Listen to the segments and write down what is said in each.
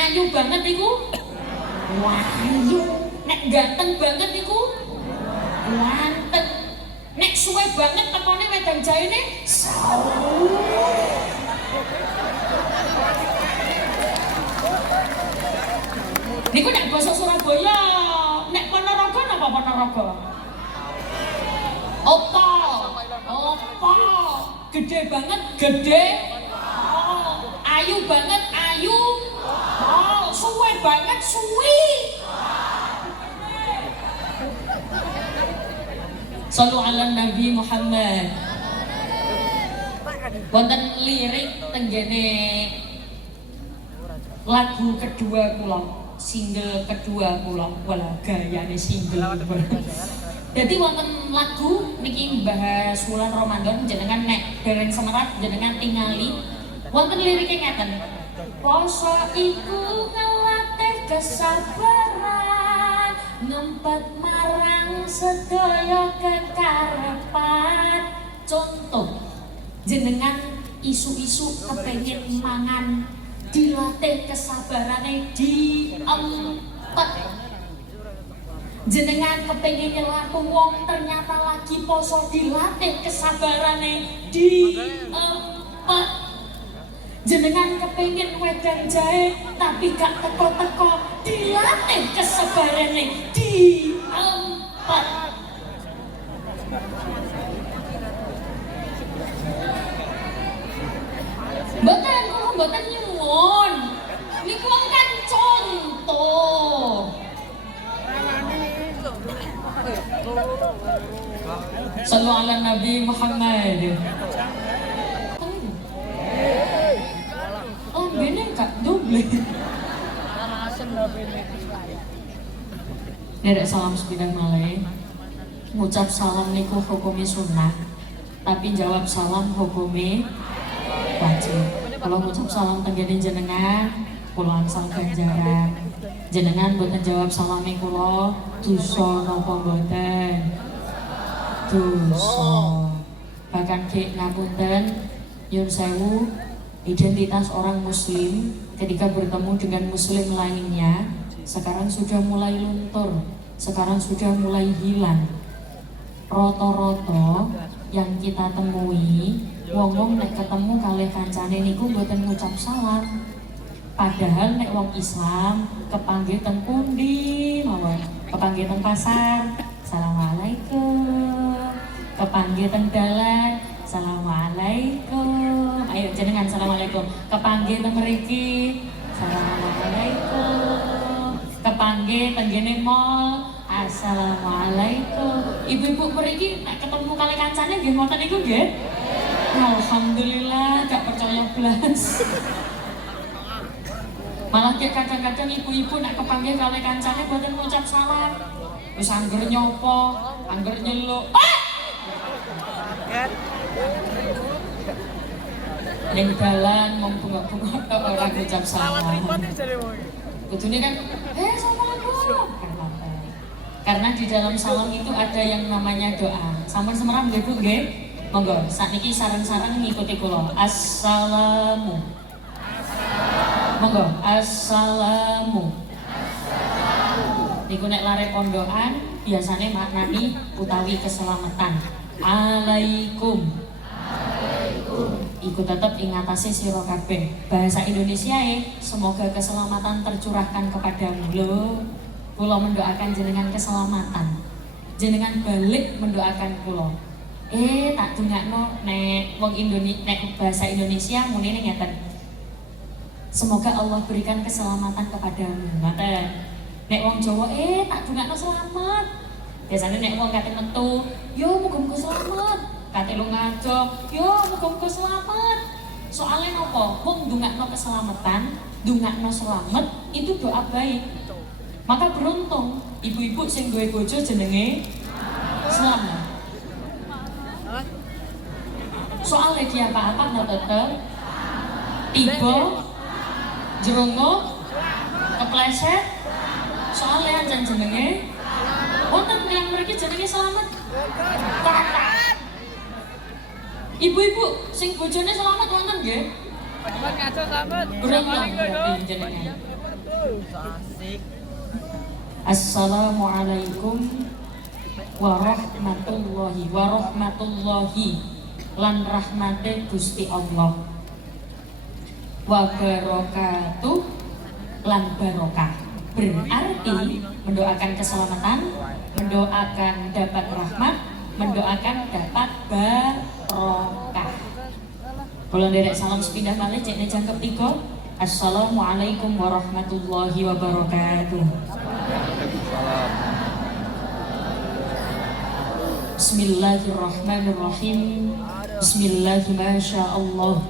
ayu banget iku wayu, nek ganteng banget iku ganteng, nek suwe banget tekone wedang jaene sawu. Niku nek basa Surabaya, nek Ponorogo napa Ponorogo? Opo, opo, gede banget, gede. Oh, ayu banget, ayu. Oh, suwe banget, suwi. Sallu ala Nabi Muhammad. Wonten lirik tenggene lagu kedua kula, single kedua kula, wala gayane single. Jadi wonten lagu niki bahas wulan Ramadan jenengan nek dereng semerat jenengan tingali. Wonten liriknya ngeten. Poso iku ngelatih kesabaran, ngempet marang sedaya kekarepan. Contoh, jenengan isu-isu kepengin mangan, dilatih kesabarane diempet. Jenengan kepengin nyelaku wong ternyata lagi poso, dilatih kesabarane diempet. Jenengan kepengin wedang jahe tapi gak teko-teko, dilatih kesabarane diempet. Mboten kula mboten nyuwun. Niku kan contoh. Sallu ala Nabi Muhammad. Oh, bene kak double. Derek salam sepidang malih. Ngucap salam niku hukumi sunnah, tapi jawab salam hukumi wajib. Kalau ngucap salam tenggene jenengan, kula angsal ganjaran. Jenengan boten jawab salame kula, dosa napa boten? Dosa. Bahkan ki ngapunten, nyuwun sewu, identitas orang muslim ketika bertemu dengan muslim lainnya sekarang sudah mulai luntur, sekarang sudah mulai hilang. Roto-roto yang kita temui, wong-wong nek ketemu kalih kancane niku mboten ngucap salam. Padahal nek wong Islam kepanggih teng pundi mawon, kepanggih teng pasar, assalamualaikum. Kepanggih teng dalan, assalamualaikum. Ayo jenengan assalamualaikum. Kepanggih teng mriki, assalamualaikum. Kepanggih teng ngene mall, assalamualaikum. Ibu-ibu mriki nek ketemu kalih kancane nggih ngoten niku nggih? Alhamdulillah gak percaya blas. Malah kayak kadang-kadang ibu-ibu nak kepanggil kalih kancane boten ngucap salam. Wis angger nyopo, angger nyeluk. Ning dalan mung bunga-bunga tok ora ngucap salam. Kudune kan, assalamualaikum. Karena di dalam salam itu ada yang namanya doa. Sampun semerap nggih Bu nggih? Monggo, sakniki sareng-sareng ngikuti kula. Assalamu. Monggo, assalamu. Niku nek lare pondokan biasane maknani utawi keselamatan. Alaikum. Iku tetep ing atase sira kabeh. Bahasa Indonesia semoga keselamatan tercurahkan kepadamu. Lho, kula mendoakan jenengan keselamatan. Jenengan balik mendoakan kula. Tak dongakno nek wong Indonesia, nek bahasa Indonesia munine ngeten. Semoga Allah berikan keselamatan kepadamu. Ngoten. Nek wong Jawa tak dongakno selamat. Biasanya nek wong kate metu, yo muga-muga selamat. Kate lu ngajo, yo muga-muga selamat. Soalnya napa? Wong ndongakno keselamatan, ndongakno selamat itu doa baik. Maka beruntung ibu-ibu sing duwe bojo jenenge selamat. Soalnya dia apa-apa nggak tetep tiba jerunguk kepleset soalnya aja jenenge wonten yang mereka jenenge selamat. Ibu-ibu sing bojone selamat wonten nggih? Ngaco selamat. Berapa jenenge? Assalamualaikum warahmatullahi lan rahmate Gusti Allah wa barakatuh lan barokah. Berarti mendoakan keselamatan, mendoakan dapat rahmat, mendoakan dapat barokah. Kalau derek salam sepindah malih cek jangkep 3. Assalamualaikum warahmatullahi wabarakatuh. Bismillahirrahmanirrahim. Bismillahi masyaallah.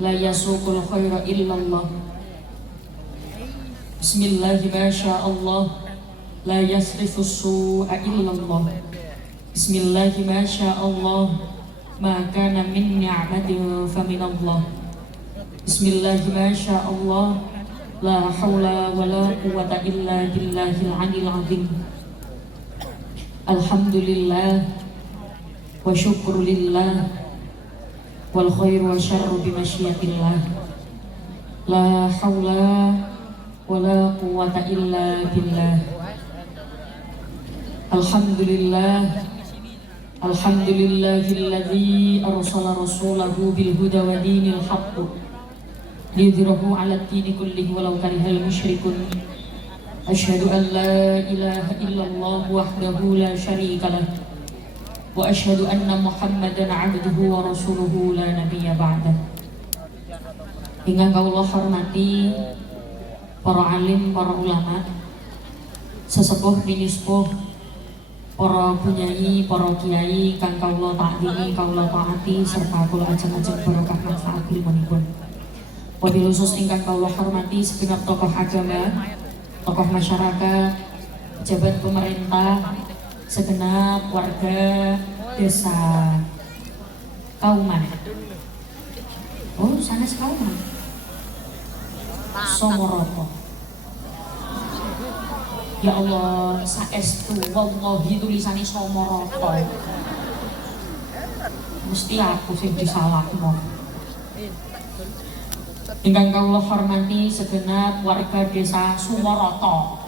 La yasuqul khaira illallah. Bismillahi masyaallah. La yasrifus su'a illallah. Bismillahi masyaallah. Ma kana min ni'matin faminallah. Bismillahi masyaallah. La haula wala quwwata illa billahil aliyil azim. Alhamdulillah wa syukrulillah wal khairu wa syarru bimasyiatillah. La haula wala quwwata illa billah. Alhamdulillah. Alhamdulillahilladzi arsala rasulahu bil huda wa dinil haqq liyudhhirahu 'alad dini kullihi walau karihal musyrikun. Asyhadu an la ilaha illallah wahdahu la syarika lah wa asyhadu anna Muhammadan 'abduhu wa rasuluhu la nabiyya ba'dah. Ingkang kawula hormati para alim, para ulama, sesepuh minispuh, para bunyai, para kiai kang kawula takdimi, kawula taati serta kula ajeng-ajeng barokah manfaat ilmunipun. Wabil khusus ingkang kawula hormati segenap tokoh agama, tokoh masyarakat, pejabat pemerintah, segenap warga desa Kauman. Oh, sanes Kauman. Somoroto. Ya Allah, saestu wallahi tulisane Somoroto. Mesti aku sing disalahno. Ingkang kawula hormati segenap warga desa Sumoroto.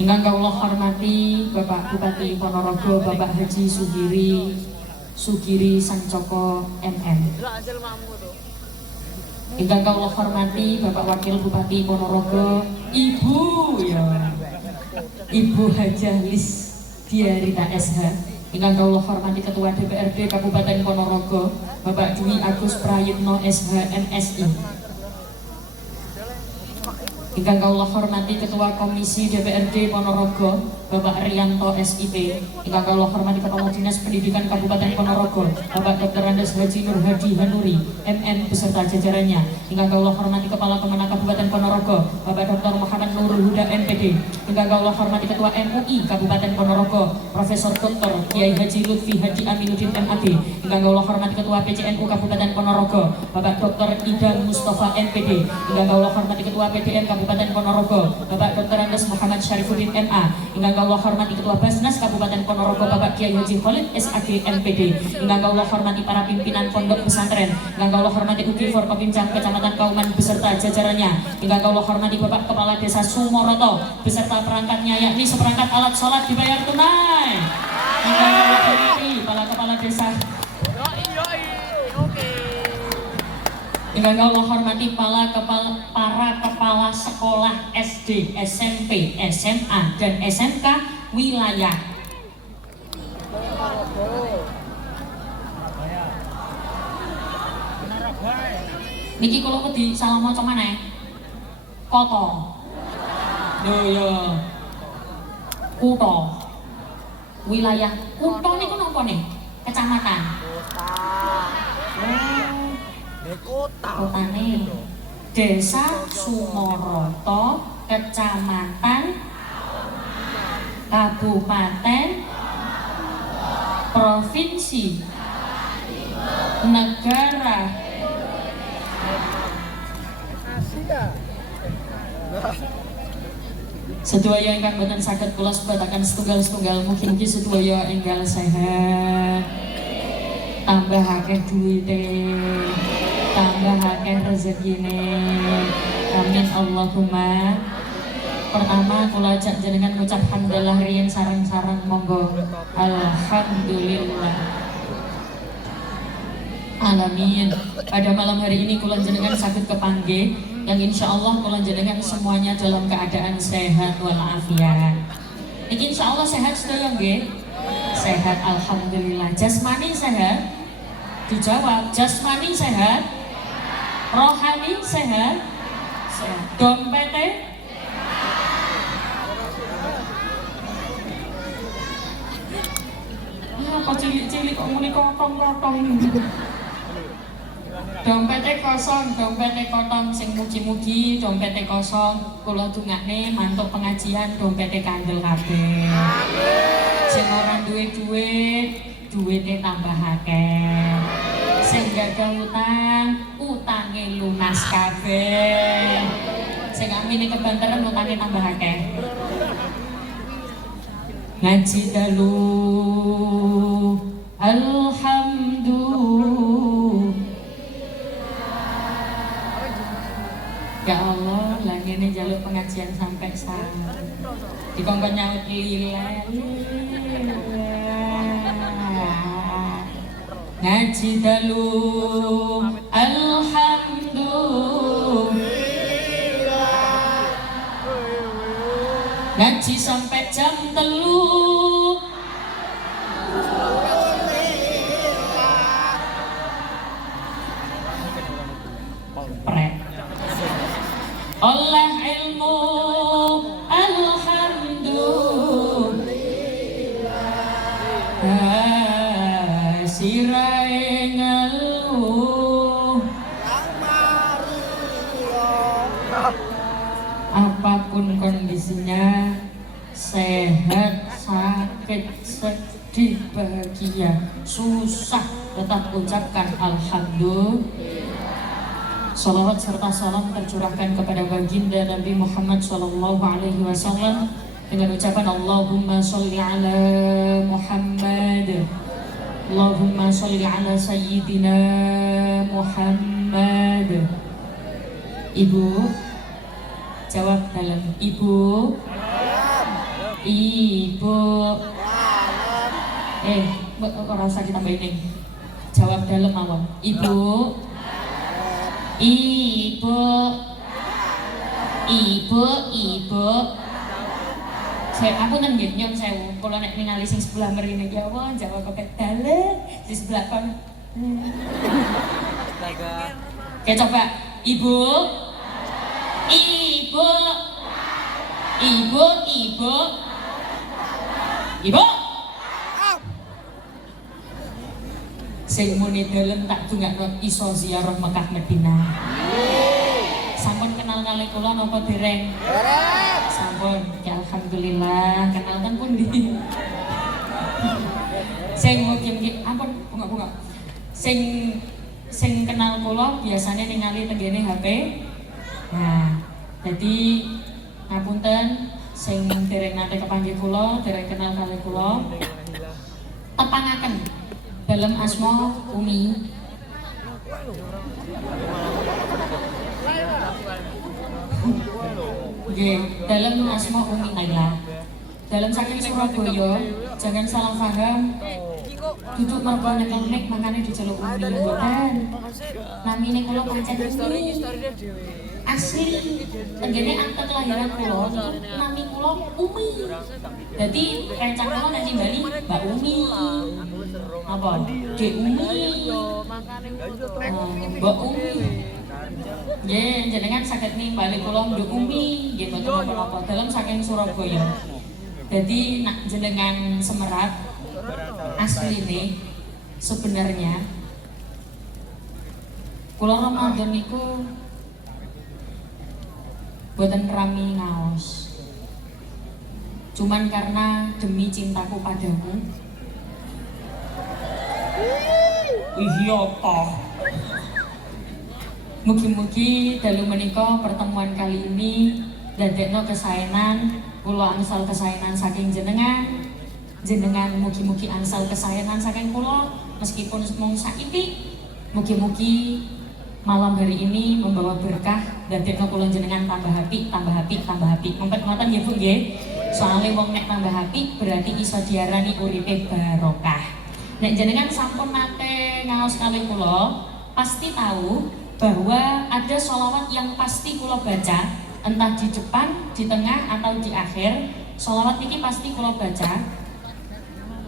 Ingkang kawula hormati Bapak Bupati Ponorogo, Bapak Haji Sugiri Sancoko MM. Ingkang kawula hormati Bapak Wakil Bupati Ponorogo, Ibu Hajah Lis Diarita SH. Ingkang kawula hormati Ketua DPRD Kabupaten Ponorogo, Bapak Dwi Agus Prayitno SH MSI. Ingkang kawula hormati Ketua Komisi DPRD Ponorogo, Bapak Rianto SIP. Ingkang kawula hormati Kepala Dinas Pendidikan Kabupaten Ponorogo, Bapak Dr. Andes Haji Nur Hadi Hanuri MM beserta jajarannya. Ingkang kawula hormati Kepala Kemenak Kabupaten Ponorogo, Bapak Dr. Muhammad Nurul Huda MPD. Ingkang kawula hormati Ketua MUI Kabupaten Ponorogo, Profesor Dr. Kiai Haji Lutfi Haji Aminuddin MAD. Ingkang kawula hormati Ketua PCNU Kabupaten Ponorogo, Bapak Dr. Idam Mustafa MPD. Ingkang kawula hormati Ketua PDN Kabupaten Ponorogo, Bapak Dr. Andes Muhammad Syarifuddin MA. Ingkang kawula hormati Ketua Basnas Kabupaten Ponorogo, Bapak Kiai Haji Khalid SAG MPD. Ingkang kawula hormati para pimpinan pondok pesantren. Ingkang kawula hormati Uki Forkopimcam Kecamatan Kauman beserta jajarannya. Ingkang kawula hormati Bapak Kepala Desa Sumoroto beserta perangkatnya, yakni seperangkat alat sholat dibayar tunai. Ingkang kawula hormati para kepala desa. Ingkang kawula hormati para kepala sekolah SD, SMP, SMA, dan SMK wilayah. Niki kula wedi salah maca maneh. Koto. Yo. Kutho. Wilayah kutho niku napa nih? Kecamatan. Kotane Desa Sumoroto, Kecamatan, Kabupaten, Provinsi, Negara. Sedaya ingkang boten saged kula sebataken setunggal-setunggal, mugi-mugi sedaya enggal sehat, tambah akeh duwite. tambah akeh rezekine. Amin Allahumma. Pertama kula ajak jenengan ngucap hamdalah riyen sareng-sareng monggo. Alhamdulillah alamin. Pada malam hari ini kula jenengan saged kepanggih yang insya Allah kula jenengan semuanya dalam keadaan sehat walafiat. Iki insya Allah sehat sedaya nggih? Sehat alhamdulillah. Jasmani sehat? Dijawab. Jasmani sehat? Rohani sehat? Sehat. Dompete? Kok cilik-cilik kok muni kotong-kotong. Dompete kosong, dompete kotong, sing mugi-mugi dompete kosong. Kula dungakne mantuk pengajian dompete kandel kabeh. Sing ora duwe duit, duwite tambah akeh. Sing gadah utang, utange lunas kabeh. Sing amine kebanteran utange tambah akeh. Ngaji dalu alhamdulillah. Ya Allah, lah ngene jaluk pengajian sampai sana. Dikongkon nyaut lillah. Ngaji dalu alhamdulillah. Ngaji sampai jam 3. Pret. Oleh ilmu alhamdulillah. Sirai ngeluh. Apapun kondisinya, sehat, sakit, sedih, bahagia, susah, tetap ucapkan alhamdulillah. Salawat serta salam tercurahkan kepada baginda Nabi Muhammad SAW dengan ucapan Allahumma sholli ala Muhammad, Allahumma sholli ala Sayyidina Muhammad. Ibu jawab dalam. Ibu, ibu, orang usah ditambahin nih. Jawab dalam awal. Ibu, ibu, ibu, ibu. Saya aku nggih nyon sewu. Kula nek ningali sing sebelah mrene ya Allah, jawab kok dalem di sebelah kon. Oke coba. Ibu, ibu, ibu, ibu, ibu. Sing muni dalem tak dongakno iso ziarah Mekah Madinah. Sampun kenal kali kula napa dereng? Sampun. Ya alhamdulillah, kenalkan pundi. Sing mugi-mugi ampun bunga-bunga. Sing kenal kula biasanya ningali tenggene HP. Nah, jadi ngapunten sing dereng nate kepanggih kula, dereng kenal kali kula. Tepangaken dalam asma Umi. Nggih, dalam asma Umi Naila. Dalam saking Surabaya, jangan salah paham. Duduk mergo nek makane diceluk Umi mboten. Namine kula pancen Umi. Asli tenggene akte kelahiran kula, nami kula Umi. Dadi rencang kula nek nimbali Mbak Umi. Apa? Dek Umi. Mbak Umi. Nggih, jenengan saged nimbali kula Mbak Umi, nggih mboten napa-napa. Dalam saking Surabaya. Jadi nak jenengan Semerat asline sebenarnya kula Ramadan niku boten rami ngaos. Cuman karena demi cintaku padamu. Iya toh. Mugi-mugi dalu menika pertemuan kali ini dadekno kesaenan, kula angsal kesaenan saking jenengan. Jenengan mugi-mugi angsal kesaenan saking kula meskipun mung saiki. Mugi-mugi malam hari ini membawa berkah dadekno kula jenengan tambah happy, tambah happy, tambah happy. Mumpet ngoten nggih Bu nggih. Soale wong nek tambah happy berarti iso diarani uripe barokah. Nek jenengan sampun nate ngaos kalih kula, pasti tahu bahwa ada sholawat yang pasti kula baca, entah di depan, di tengah atau di akhir. Sholawat niki pasti kula baca.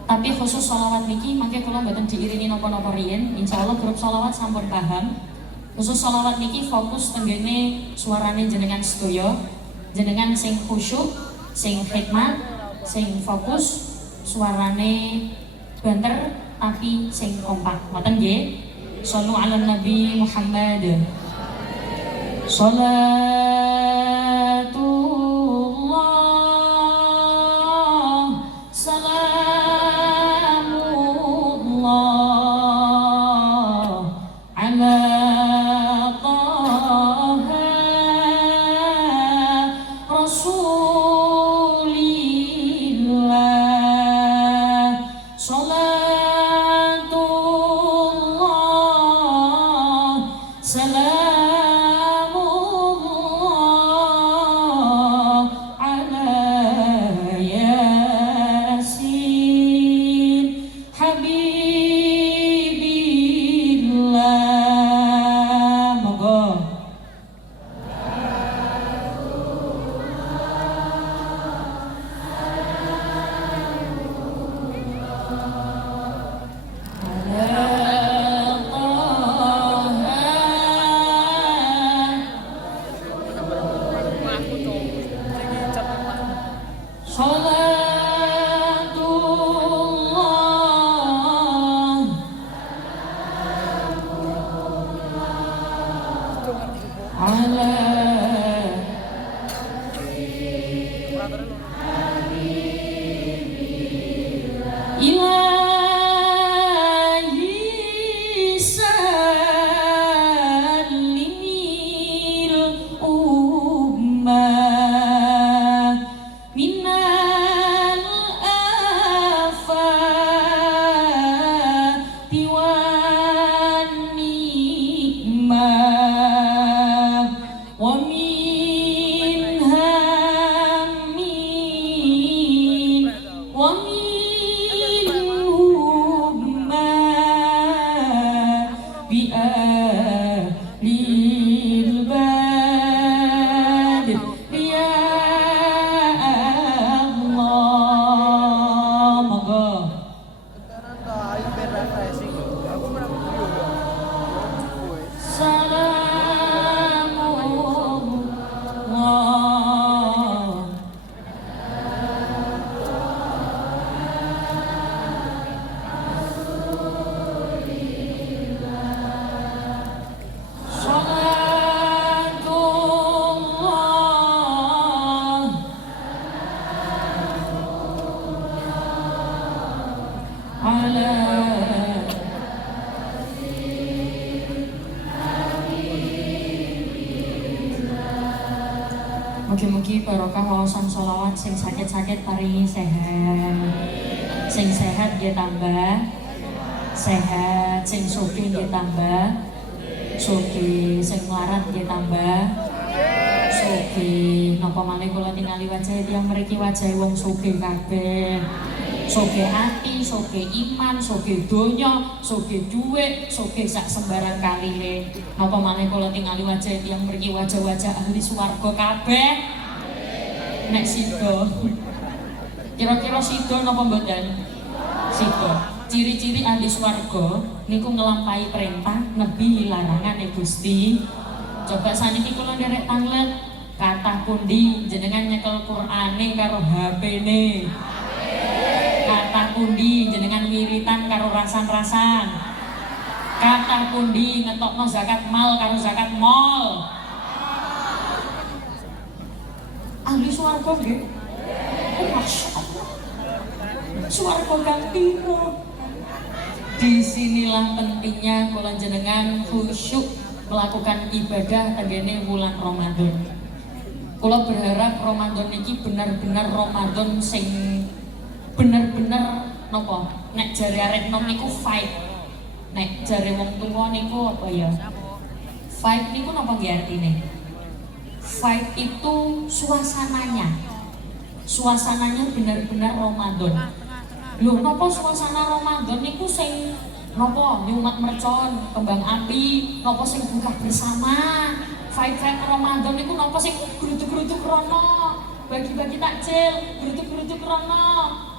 Tapi khusus sholawat niki mangke kula mboten diiringi napa-napa riyin. Insyaallah grup sholawat sampun paham. Khusus sholawat niki fokus tenggene suarane jenengan sedaya, jenengan sing khusyuk, sing hikmat, sing fokus, suarane banter tapi sing kompak. Ngoten nggih. Shallu ala Nabi Muhammad. Salatullah salamullah ala mugi-mugi barokah wawasan sholawat sing sakit-sakit paringi sehat, sing sehat dia tambah sehat, sing sugih dia tambah sugih, sing melarat dia tambah sugih. Napa malih kula tingali wajah tiyang mriki wajah wong sugih kabeh. Sugih ati, sugih iman, sugih donya, sugih dhuwit, sugih sak sembarang kalile. Napa maneh kula tingali wajah tiyang mriki wajah-wajah ahli swarga kabeh. Nek sida. Kira-kira sida napa mboten? Sida. Ciri-ciri ahli swarga niku ngelampahi perintah, nebi larangan Gusti. Coba saniki kula nderek tanglet, kathah pundi jenengan nyekel Qur'ane karo HP-ne. Kathah pundi jenengan wiritan karo rasan-rasan. Kathah pundi ngetokno zakat mal karo zakat mall. Ahli swarga nggih. Masya Allah. Swarga kang piro? Disinilah pentingnya kula jenengan khusyuk melakukan ibadah tenggene bulan Ramadan. Kula berharap Ramadan niki benar-benar Ramadan sing bener-bener nopo, nek jari arek nom niku fight, nek jari wong tua niku apa ya, Vibe niku napa nggih artine? Vibe itu suasananya. Suasananya benar-benar Ramadan. Lho napa suasana Ramadan niku sing napa nyumat mercon, kembang api, napa sing buka bersama. Vibe Ramadan niku napa sing grutuk-grutuk rono, bagi-bagi takjil, grutuk-grutuk rono.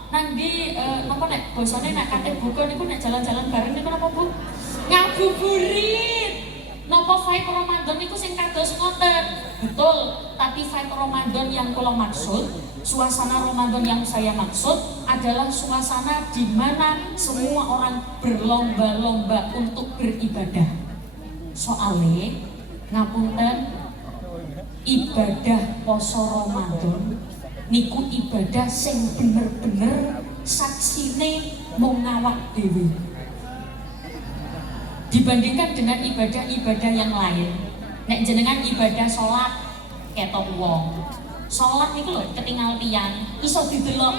Nang di napa nek basane nek kate buka niku nek jalan-jalan bareng niku napa Bu? Ngabuburit. Napa vibe Ramadan niku sing kados ngoten? Betul, tapi vibe Ramadan yang kula maksud, suasana Ramadan yang saya maksud adalah suasana di mana semua orang berlomba-lomba untuk beribadah. Soale ngapunten, ibadah poso Ramadan niku ibadah sing bener-bener saksine mung ngawak dhewe. Dibandingkan dengan ibadah-ibadah yang lain, nek jenengan ibadah sholat ketok wong, sholat niku lho ketinggal tiang iso didelok.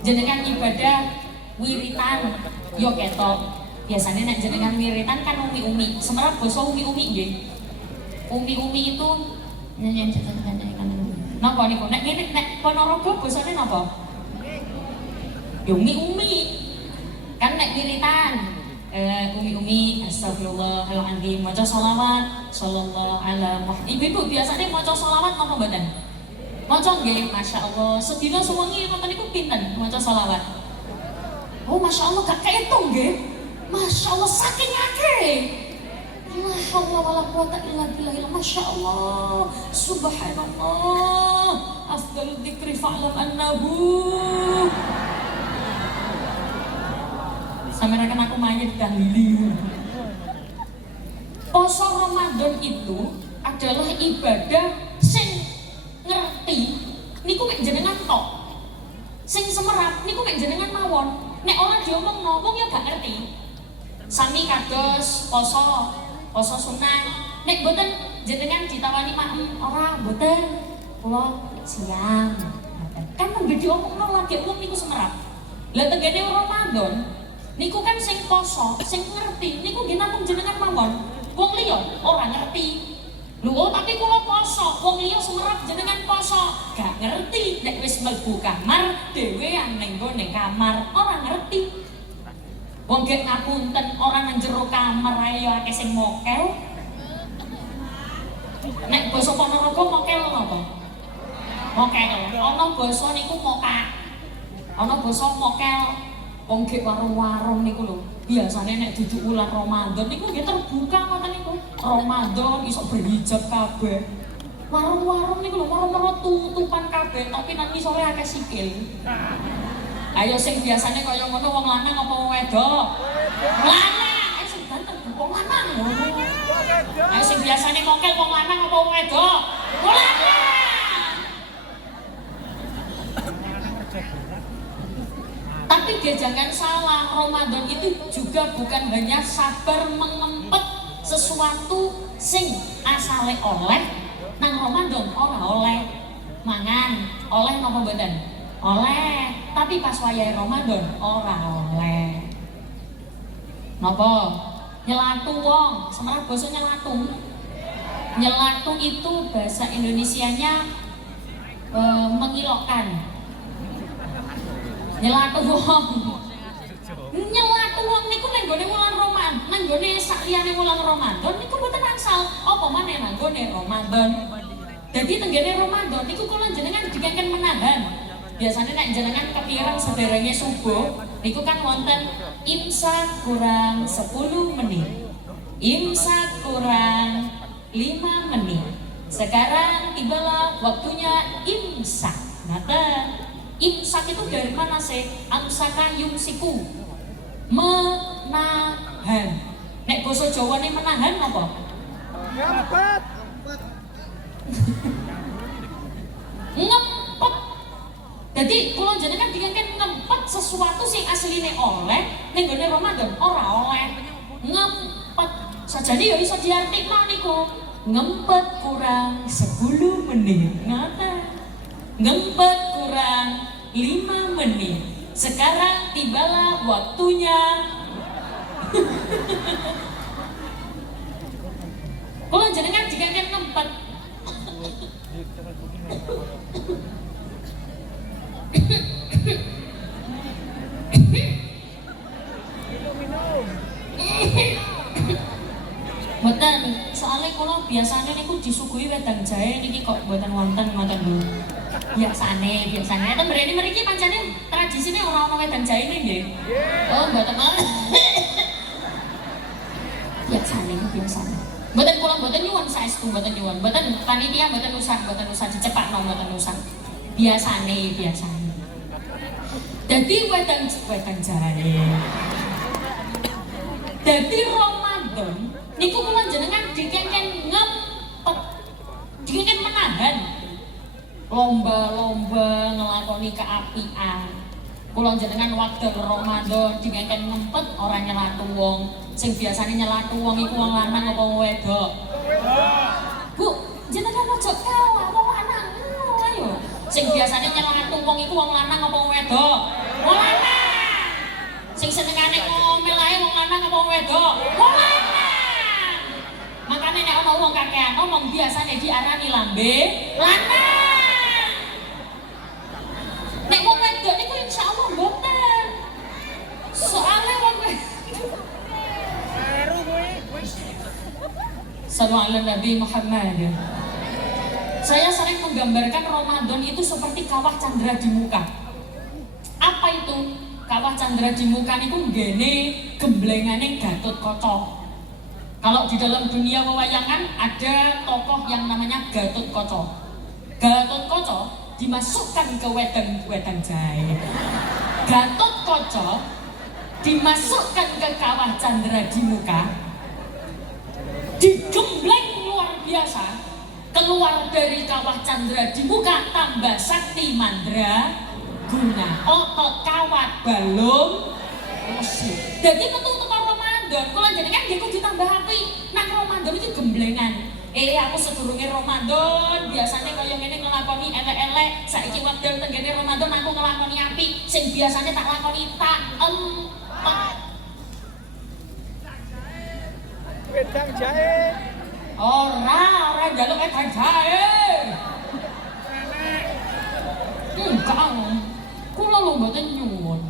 Jenengan ibadah wiritan yo ketok. Biasanya nek jenengan wiritan kan umi-umi. Semerap basa umi-umi nggih. Umi-umi itu napa niku? Nek ngene nek Ponorogo basane napa? Yo umi-umi. Kan nek wiritan umi-umi astagfirullahaladzim, maca sholawat sallallahu ala Muhammad. Ibu-ibu biasanya maca sholawat napa mboten? Maca nggih, Masya Allah. Sedina sewengi ngoten niku pinten maca sholawat? Oh Masya Allah gak kehitung nggih. Masya Allah saking akeh. La haula wala quwata illa billah. Masya Allah. Subhanallah. Afdalul dzikri fa'lam annahu. Sampai kan aku mayit dan lili. Poso Ramadan itu adalah ibadah sing ngerti niku mek jenengan tok. Sing semerap niku mek jenengan mawon. Nek ora diomongno wong ya gak ngerti. Sami kados poso sunah. Nek mboten jenengan ditawani maem ora mboten. Kula siang. Kan nembe diomongno lagi wong niku semerap. Lah tenggene Ramadan niku kan sing poso, sing ngerti, niku nggih namung jenengan mawon. Wong liya ora ngerti. Lho tapi kula poso, wong liya semerap jenengan poso. Gak ngerti, nek wis mlebu kamar dhewean ning nggone kamar, ora ngerti. Wong gek ngapunten ora nang jero kamar ae ya akeh sing mokel. Nek basa Ponorogo mokel napa? Mokel. Ana basa niku mokak. Ana basa mokel. Wong gek warung-warung niku lho, biasane nek duduk wulan Ramadan niku nggih terbuka ngoten niku. Ramadan iso berhijab kabeh. Warung-warung niku lho, warung-warung tutupan kabeh, tapi nang isore akeh sikil. Ayo sing biasane kaya ngono wong lanang apa wong wedok? Lanang, sing ganteng wong lanang. Ayo sing biasane mokel wong lanang apa wong wedok? Wong lanang. Tapi dia jangan salah, Ramadan itu juga bukan hanya sabar mengempet sesuatu sing asale oleh nang Ramadan ora oleh mangan, oleh napa mboten? Oleh, tapi pas wayahe Ramadan ora oleh. Napa? Nyelatu wong, semerap basa nyelatu. Nyelatu itu bahasa Indonesianya mengilokkan. Nyelatu wong niku nang gone wulan Ramadan, nang gone sak liyane wulan Ramadan niku mboten angsal apa maneh nang gone Ramadan. Dadi tenggene Ramadan niku kula jenengan dikengken menahan. Biasanya nek jenengan kepireng sederenge subuh niku kan wonten imsak kurang 10 menit. Imsak kurang 5 menit. Sekarang tibalah waktunya imsak. Ngaten. Imsak itu dari mana sih? Amsaka yumsiku, menahan. Nek basa Jawane menahan apa? Ngempet. Ngempet. Jadi kula jenengan dikengken ngempet sesuatu sing asline oleh ning gone Ramadan ora oleh. Ngempet. Sajane ya iso diartikno niku. Ngempet kurang 10 menit. Ngoten. Ngempet kurang 5 menit. Sekarang tibalah waktunya. Kula jenengan dikengken ngempet. Mboten, soalnya kula biasanya niku disuguhi wedang jahe niki kok mboten wonten ngoten lho. Biasane eta mriki pancene tradisine ora ana wedang jahe nggih. Oh, mboten malah. Biasane. Mboten kula mboten nyuwun saestu mboten nyuwun. Mboten panitia mboten usah dicepakno mboten usah. Biasane. Dadi wedang jahe. Dadi Ramadan niku kula jenengan dikengken ngempet. Dikengken menahan. Lomba-lomba ngelakoni keapian. Kula jenengan wekdal Ramadan dikengken ngempet ora nyelatu wong. Sing biasane nyelatu wong iku wong lanang apa wong wedok? Bu, jenengan aja kalah wong lanang. Ayo. Sing biasane nyelatu wong iku wong lanang apa wong wedok? Wong lanang. Sing senengane ngomel ae wong lanang apa wong wedok? Wong lanang. Makane nek ana wong kakean ngomong biasane diarani lambe lanang. Nek wong wedok niku insyaallah mboten. Soale wong Sallallahu alaihi Nabi Muhammad. Saya sering menggambarkan Ramadan itu seperti kawah candra di muka. Apa itu? Kawah candra di muka itu gene gemblengane Gatotkaca. Kalau di dalam dunia pewayangan ada tokoh yang namanya Gatotkaca. Gatotkaca dimasukkan ke wedang jahe. Gatotkaca dimasukkan ke kawah candra di muka, digembleng luar biasa, keluar dari kawah candra di muka tambah sakti mandra guna otot kawat balung musik. Jadi betul teko Ramadan, kalau jenengan nggih kudu ditambah api. Nang Ramadan itu gemblengan. Aku sedurunge Ramadan biasanya kaya ngene ngelakoni elek-elek. Saiki wekdal tenggene Ramadan aku ngelakoni api. Sing biasanya tak lakoni tak wedang jahe. Ora njaluk wedang jahe. Enggak. Kula lho mboten nyuwun.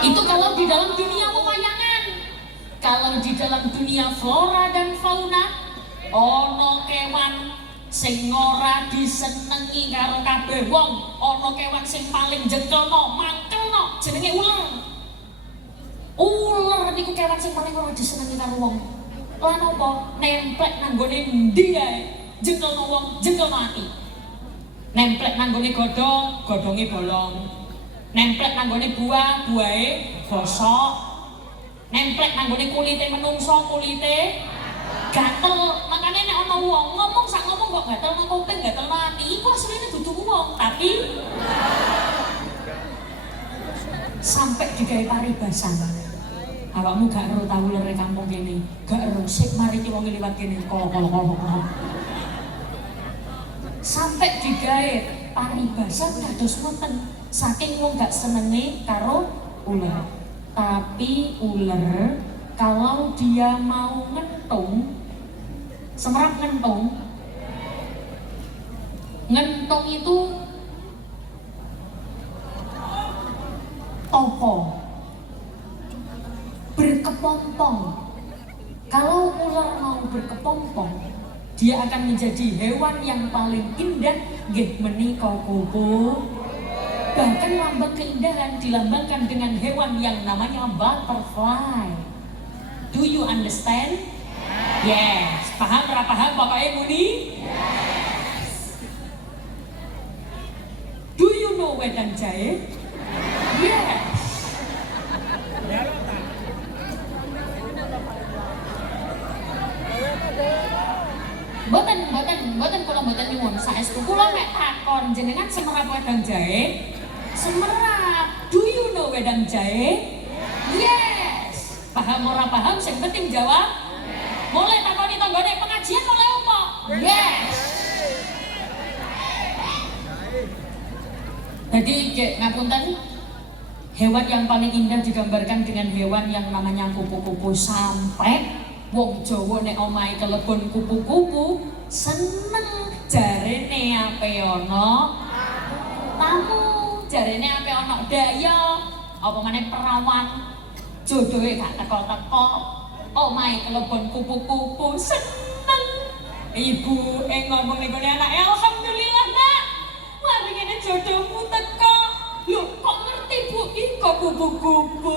Itu kalau di dalam dunia pewayangan. Kalau di dalam dunia flora dan fauna, ono kewan sing ora disenengi karo kabeh wong, ono kewan sing paling jekelno, mangkelno, jenenge uler. Uler niku kewan sing paling ora disenengi karo wong. Lan apa? Nemplek nang gone endi ae, jekelno wong, jekelno ati. Nemplek nang gone godhong, godhonge bolong. Nemplek nang gone buah, buahe bosok. Nemplek nang gone kulite menungso, kulite gatel. Makanya nek ana wong ngomong sak ngomong kok gatel nang kuping, gatel nang ati, iku asline dudu wong, tapi sampai digawe paribasan. Awakmu gak ero tau lere kampung kene, gak ero sik mari ki wong liwat kene kol. Sampai digawe paribasan kados ngoten. Saking wong gak senenge karo ular. Tapi ular kalau dia mau ngentung, semerap ngentung itu topo, berkepompong. Kalau ular mau berkepompong, dia akan menjadi hewan yang paling indah, nggih menika kupu. Bahkan lambang keindahan dilambangkan dengan hewan yang namanya butterfly. Do you understand? Yes. Paham? Ora paham? Pokoknya muni? Yes. Do you know wedang jahe? Yes. Mboten kula mboten nyuwun saestu. Kula mek takon jenengan semerap wedang jahe? Semerap. Do you know wedang jahe? Yes. Paham ora paham sing penting jawab? Yes. Mulai takoni tanggane pengajian mulai omong. Yes. Jadi ngapunten Hewan yang paling indah digambarkan dengan hewan yang namanya kupu-kupu. Sampai wong Jawa nek omahe kelebon kupu-kupu seneng, jarene ape ana tamu, jarene ape ana daya, apa meneh perawan jodohe gak teko-teko, omahe kelebon kupu-kupu seneng. Ibu ngomong ning gone anake, alhamdulillah nak, mari ngene jodohmu teko. Lho kok ngerti Bu, iki kok kupu-kupu.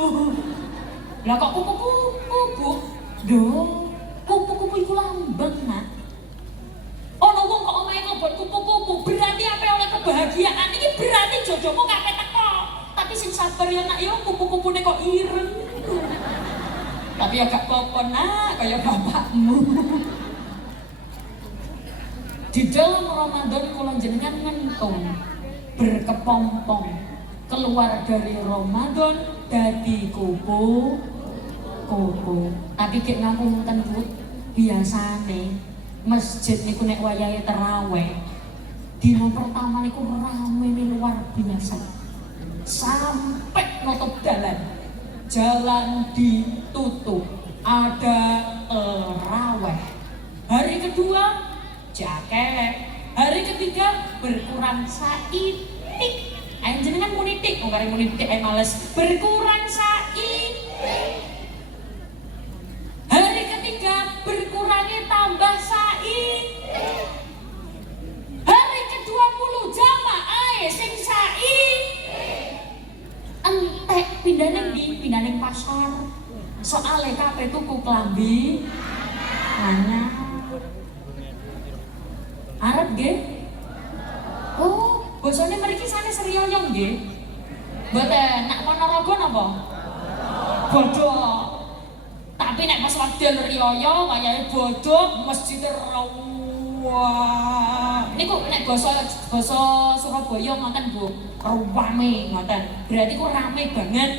Lah kok kupu-kupu Bu? Lho, kupu-kupu iku lambang nak. Ono wong kok omahe kelebon kupu-kupu, berarti ape oleh kebahagiaan. Iki berarti jodohmu kakek teko. Tapi sing sabar ya nak ya, kupu-kupune kok ireng. Tapi ya gak apa-apa nak, kaya bapakmu. Di dalam Ramadan kula jenengan ngentung berkepompong keluar dari Ramadan dadi kupu-kupu. Tapi gek ngapunten Bu, biasane masjid niku nek wayahe tarawih dina pertama niku rame luar biasa. Sampai nutup jalan ditutup, ada terawih. Hari kedua jakek, hari ketiga berkurang saitik. Ayo jenengan munitik, ngare munitik ae males. Berkurang saitik. Hari ketiga berkurangnya tambah saitik. Hari ke-20 jamaah sing saitik. Entek pindahane ndi? Pindahane pasar. Soale kabeh tuku klambi anyar. Arep nggih? Oh, bosone mriki sanes riyoyo nggih. Mboten, nak Ponorogo napa? Bodhok. Tapi nek pas wekdal riyoyo wayahe bodhok masjid wah. Niku nek basa Surabaya ngoten Bu, rame ngoten. Berarti ku rame banget.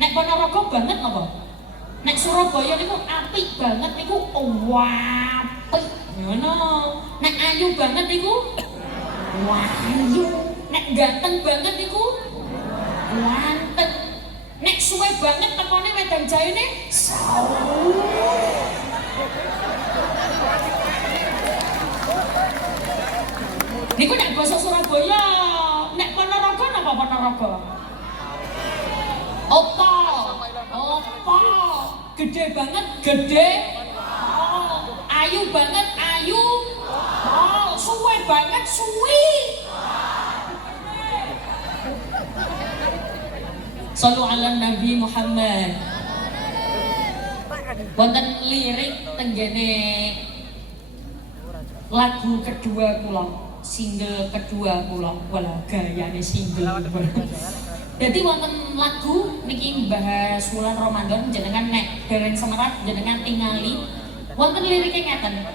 Nek Ponorogo banget napa? Nek Surabaya niku apik banget niku apik. Ngono. Nek ayu banget niku ayu. Nek ganteng banget niku ganteng. Nek suwe banget tekone wedang jaene sawu. Niku nek basa Surabaya, nek Ponorogo napa Ponorogo? Opo. Gede banget, gede. Ayu banget, ayu. Suwe banget, suwi. Sallu ala Nabi Muhammad. Wonten lirik tenggene lagu kedua kula, single kedua kula. Wala gayane single. Jadi wonten lagu niki bahas wulan Ramadan jenengan nek dereng semerat jenengan tingali. Wonten liriknya ngeten.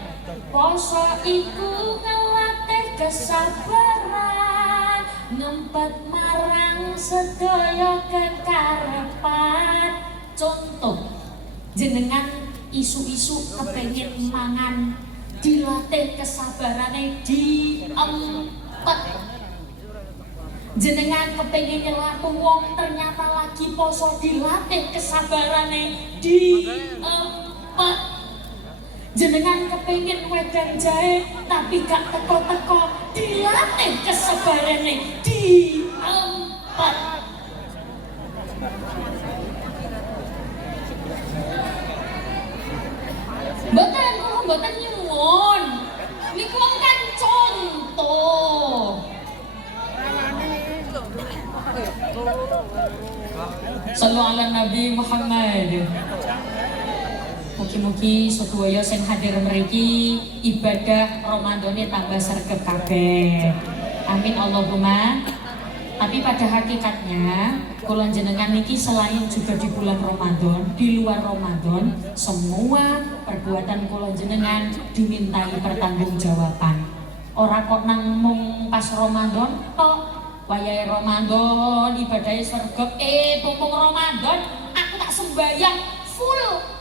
Poso iku ngelatih kesabaran, ngempet marang sedaya kekarepan. Contoh, jenengan isu-isu kepengin mangan, dilatih kesabarane diempet. Jenengan kepengin nyelaku wong ternyata lagi poso, dilatih kesabarane diempet. Jenengan kepengin wedang jahe tapi gak teko-teko, dilatih kesabarane diempet. Mboten kula mboten nyuwun. Niku kan contoh. Sallu ala Nabi Muhammad. Mugi-mugi sedaya sing hadir mriki ibadah Ramadane tambah sregep kabeh. Amin Allahumma. Tapi pada hakikatnya kula jenengan niki selain juga di bulan Ramadan, di luar Ramadan, semua perbuatan kula jenengan dimintai pertanggungjawaban. Ora kok nang mung pas Ramadan tok, wayahe Ramadan ibadahe sregep, mumpung Ramadan aku tak sembahyang full.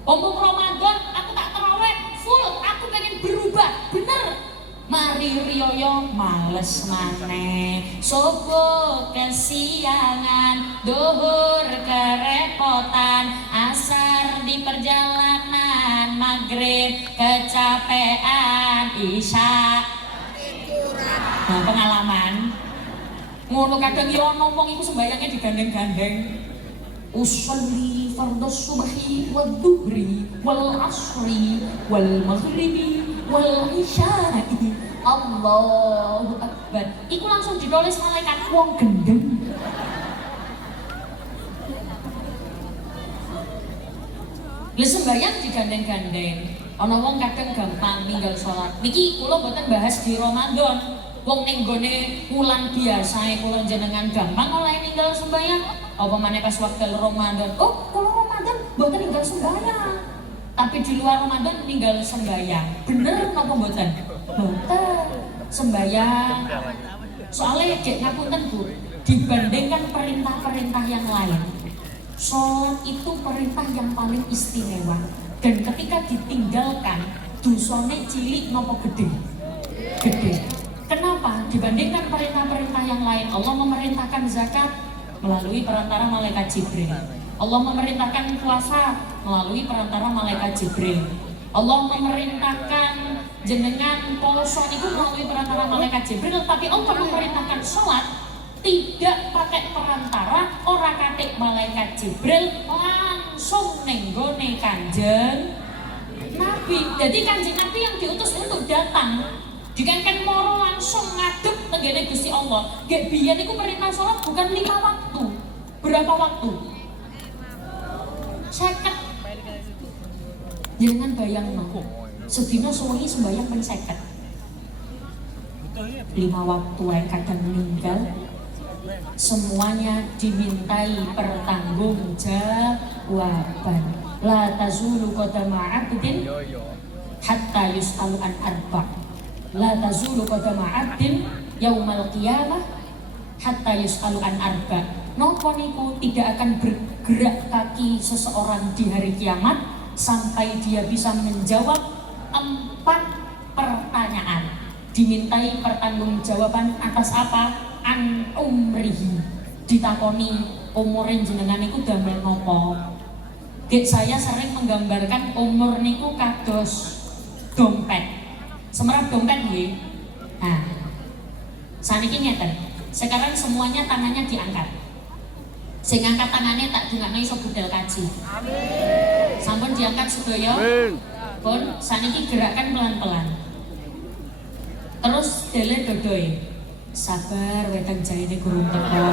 Mumpung Ramadan aku tak tarawih full, aku pengen berubah, bener. Mari Santri riyo males maneh, subuh kesiangan, duhur kerepotan, asar di perjalanan, maghrib kecapean, isya. Nah, pengalaman ngono kadang yo ono wong iku sembayangnya digandeng-gandeng. Usolli fardhus subhi wad dhuhri wal asri wal maghribi wal isya'i. Allahu akbar. Iku langsung ditulis malaikat wong gendeng. Lah sembayang digandeng-gandeng. Ana wong kadang gampang ninggal sholat. Niki kula mboten bahas di Ramadan. Wong ning gone wulan biasae kula jenengan gampang oleh ninggal sembayang. Apa maneh pas wektu Ramadan? Oh, kalau Ramadan mboten ninggal sembayang. Tapi di luar Ramadan ninggal sembayang. Bener napa mboten? Mboten. Sembayang. Soalnya dek ngapunten Bu, dibandingkan perintah-perintah yang lain, sholat itu perintah yang paling istimewa. Dan ketika ditinggalkan, dosane cilik nopo gede? Gede. Kenapa? Dibandingkan perintah-perintah yang lain, Allah memerintahkan zakat melalui perantara malaikat Jibril. Allah memerintahkan puasa melalui perantara malaikat Jibril. Allah memerintahkan jenengan poso itu melalui perantara malaikat Jibril, tapi Allah memerintahkan sholat tidak pakai perantara, ora katik malaikat Jibril, langsung nenggone Kanjeng Nabi. Jadi Kanjeng Nabi yang diutus untuk datang dikankan moro langsung ngadep tenggene Gusti Allah. Gek biyen iku perintah sholat bukan 5 waktu. Berapa waktu? 50. Jangan bayang nopo. Sedina suwi sembayang men 50. 5 waktu ae kadang meninggal. Semuanya dimintai pertanggungjawaban. La tazulu qadama 'abdin hatta yus'alu an arba'. La tazulu qadama 'abdin yaumal qiyamah hatta yus'alu an arba'. Napa niku tidak akan bergerak kaki seseorang di hari kiamat sampai dia bisa menjawab 4 pertanyaan. Dimintai pertanggungjawaban atas apa? An umrihi. Ditakoni umurin jenengan niku damel napa? Gek saya sering menggambarkan umur niku kados dompet. Semerap dompet nggih. Nah, saniki ngeten. Sekarang semuanya tangannya diangkat. Sing angkat tangannya tak dungakno iso budal kaji. Amin. Sampun diangkat sedaya. Pun saniki gerakan pelan-pelan. Terus dele dodoe. Sabar wedang jaine gurung teko.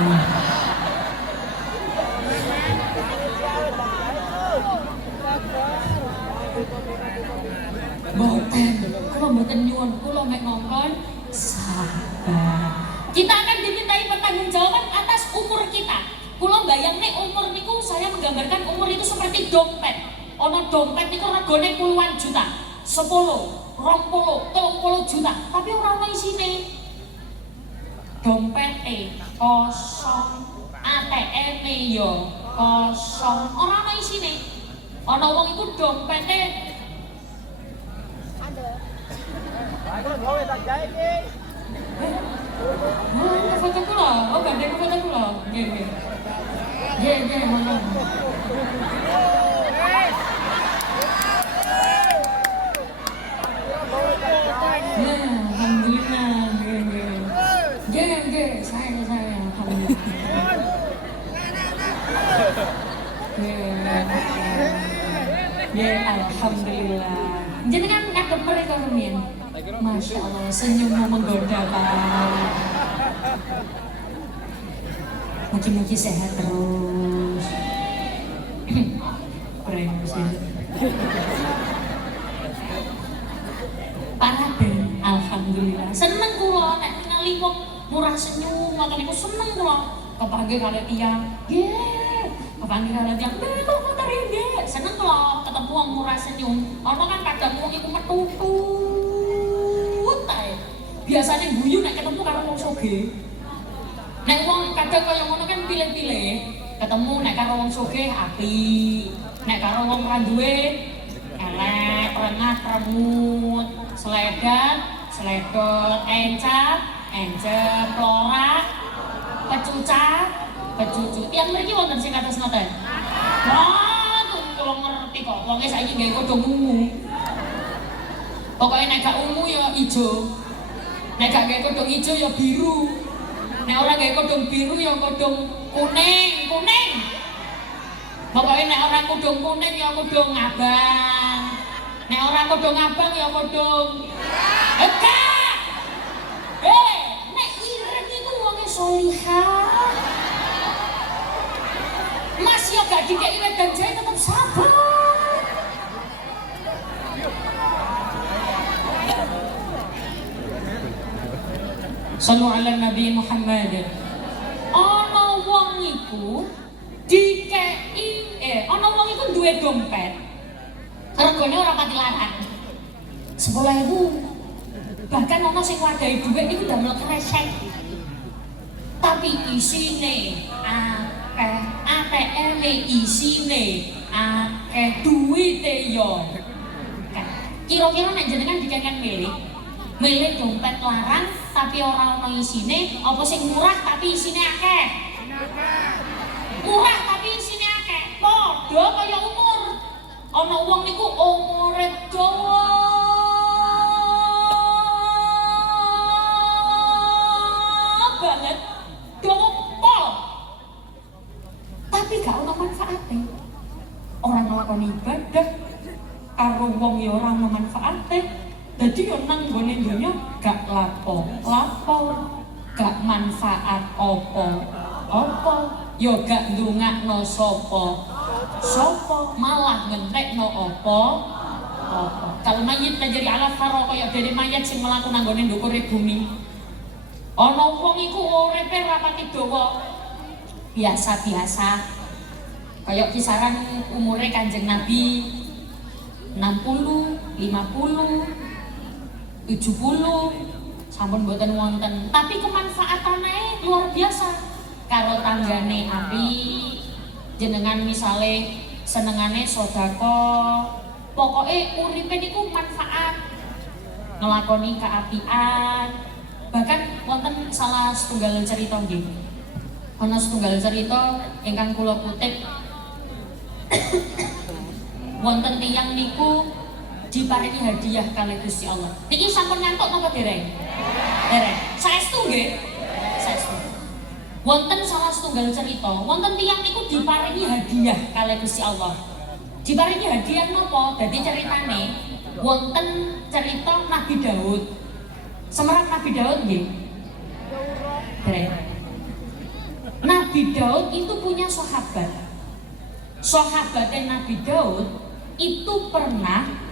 Boten, kalau boten nyuwun, kula mek ngongkon sabar. Kita akan dimintai pertanggungjawaban atas umur kita. Kula bayangne umur niku, saya menggambarkan umur itu seperti dompet. Ono dompet niku regane puluhan juta, 10, 20, 30 juta, tapi ora ono isine. Dompet kosong, ATM yo kosong, ora ono isine. Ono wong iku dompete foto kula, oh gandeng foto kula. Nggih. Nggih, monggo. Alhamdulillah. Nggih, saya alhamdulillah. Nggih, alhamdulillah. Jenengan ngadep mereka rumiyin. Masya Allah, senyummu menggoda Pak. Mugi-mugi sehat terus. Keren sih. Parah ben, alhamdulillah. Seneng kula nek ningali wong murah senyum, ngoten niku seneng kula. Kepanggih kali tiyang, nggih. Kepanggih kali tiyang, kok motor nggih. Seneng kula ketemu wong murah senyum. Ana kan kadang wong iku metutu. Biasanya guyu nek ketemu karo wong sugih. Nek wong kadang kaya ngono kan pilih-pilih. Ketemu nek karo wong sugih apik, nek karo wong ra duwe elek, rengah, remut, seledan, sledot, encap, plorak, pecucak, pecucu. Tiyang mriki wonten sing kados ngoten? Wah, kula ngerti kok. Wong saiki nggih kodhong ungu. Pokoke nek gak ungu ya ijo. Nek gak gawe kodhong ijo ya biru. Nek ora gawe kodhong biru ya kodhong kuning. Pokoke nek ora kodhong kuning ya kodhong abang. Nek ora kodhong abang ya kodhong enggak. Nek ireng iku wonge sholihah. Mas ya gak dikeki wedang jahe tetep sabar. Sallu ala Nabi Muhammad. Ana wong iku ana wong iku duwe dompet. Regane ora pati larang. 10.000. Bahkan ana sing wadahi dhuwit niku damel kresek. Tapi isine akeh, ATM isine akeh, duwite yo. Kira-kira nek jenengan dikengken milih dompet larang tapi ora ono isine, apa sing murah tapi isine akeh? Murah tapi isine akeh. Padha kaya umur. Ana wong niku umure dawa banget, dawa pol. Tapi gak ono manfaate. Ora nglakoni ibadah karo wong ya ora ono manfaate. Dadi yo nang nggone donya gak lapo, gak manfaat apa, yo gak ndongakno sapa, malah ngentekno apa. Kalau mayit menjadi ala faro kaya dene mayat sing mlaku nang nggone ndukure bumi. Ana wong iku uripe rapati dawa, biasa-biasa. Kaya kisaran umure Kanjeng Nabi 60, 50, 70 sampun boten wonten, tapi kemanfaatannya luar biasa. Karo tanggane api, jenengan misale senengane sedekah, pokoke uripe niku manfaat, nglakoni keapian. Bahkan wonten salah setunggal cerita nggih. Ana setunggal cerita ingkang kula kutip wonten tiyang niku diparingi hadiah kali Gusti Allah. Niki sampun ngantuk napa dereng? Dereng. Saestu nggih? Saestu. Wonten salah setunggal cerita, wonten tiyang niku diparingi hadiah kali Gusti Allah. Diparingi hadiah napa? Dadi ceritane wonten cerita Nabi Daud. Semerap Nabi Daud nggih? Dereng. Nabi Daud itu punya sahabat. Sahabatnya Nabi Daud itu pernah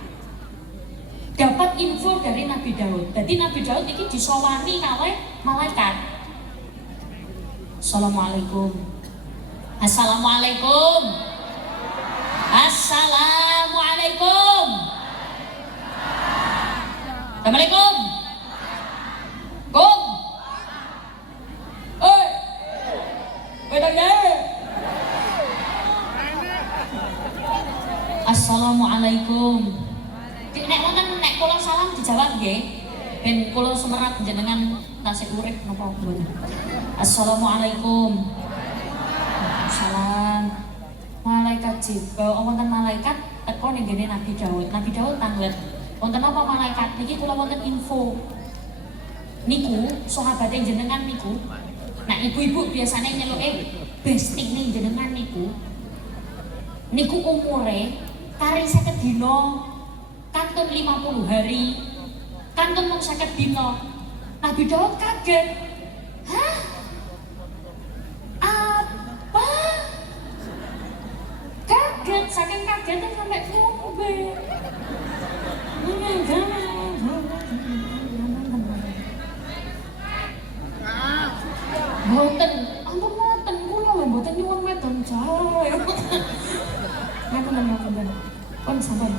dapat info dari Nabi Daud. Jadi Nabi Daud ini disowani kalih malaikat. Assalamualaikum. Assalamualaikum. Assalamualaikum. Assalamualaikum. Kum. Oi. Assalamualaikum. Nek wonten nek kula salam dijawab nggih. Ben kula semerap jenengan tasih urip napa mboten. Assalamualaikum. Salam. Malaikat Jibril, wonten malaikat teko ning ngene Nabi Daud. Nabi Daud tanglet. Wonten apa malaikat? Niki kula wonten info. Niku sahabate jenengan niku. Nah, ibu-ibu biasanya nyeluke bestik ning jenengan niku. Niku umure kari 50 dina. Kantun 50 hari, kantun mung 50 dina. Nabi Daud kaget. Hah? Apa? Kaget, saking kagetnya sampai ngombe. Mboten, ampun mboten kula lho mboten nyuwun wedon jahe. Ngaten. Pun sampun.